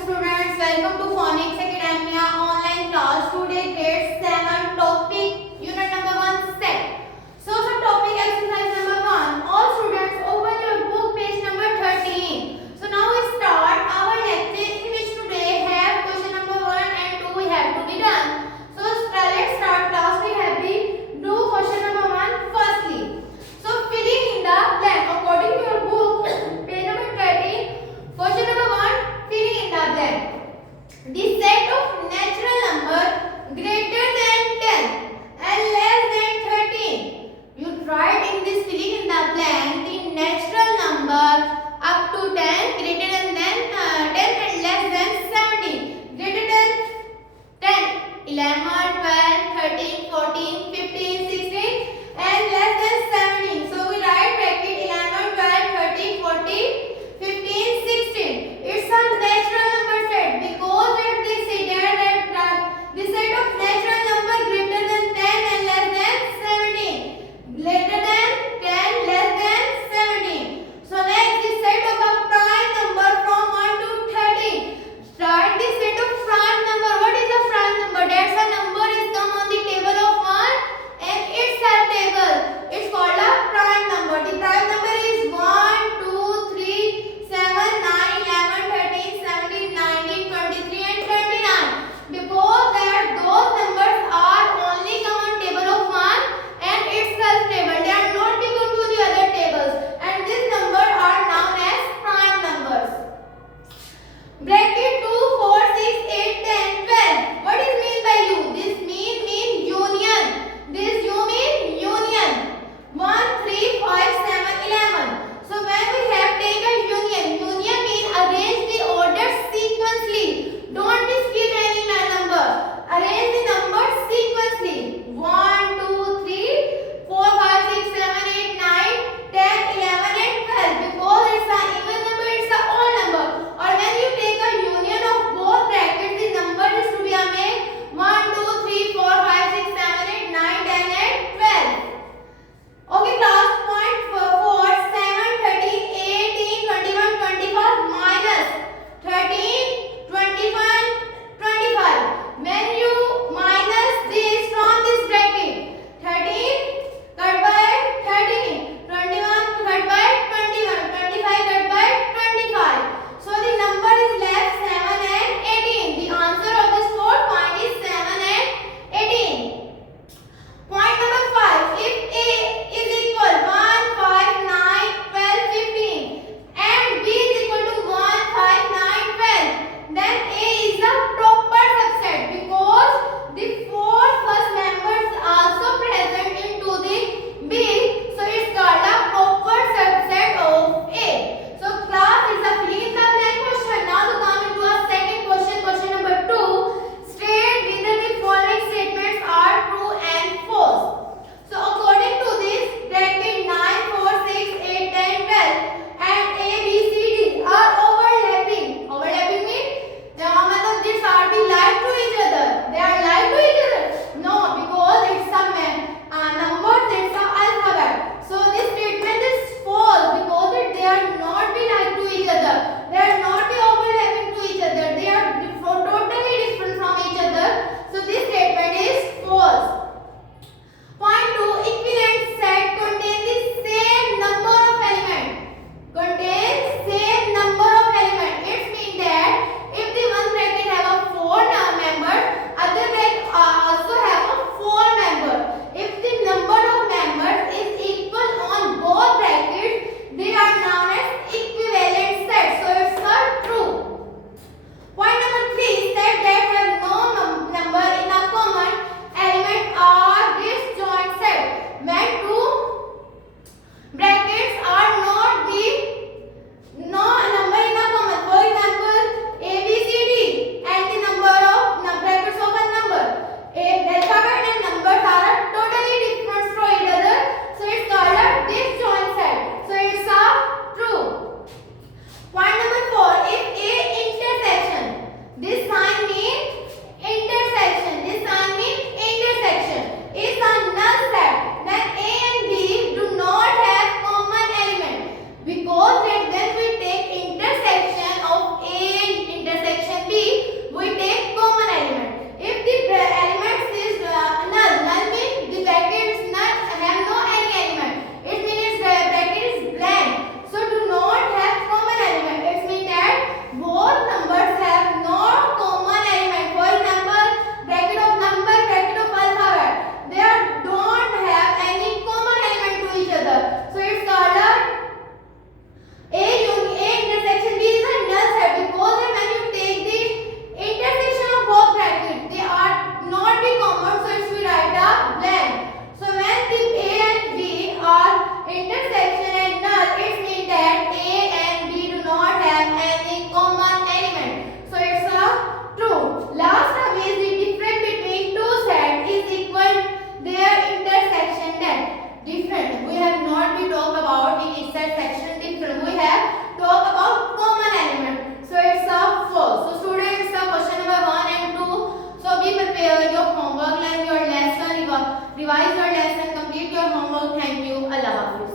students, welcome to Phonics Academia online class. Today grade 7 topic unit number 1 set. So topic exercise number 1. All students open your book page number 13. So now we start our lecture in which today have question number 1 and 2 we have to be done. So let's start class. We have the do question number 1 firstly. So filling in the blank according to your book page number 13. Question number 1, filling in the blank. This set revise your lesson, complete your homework. Thank you. Allah Hafiz.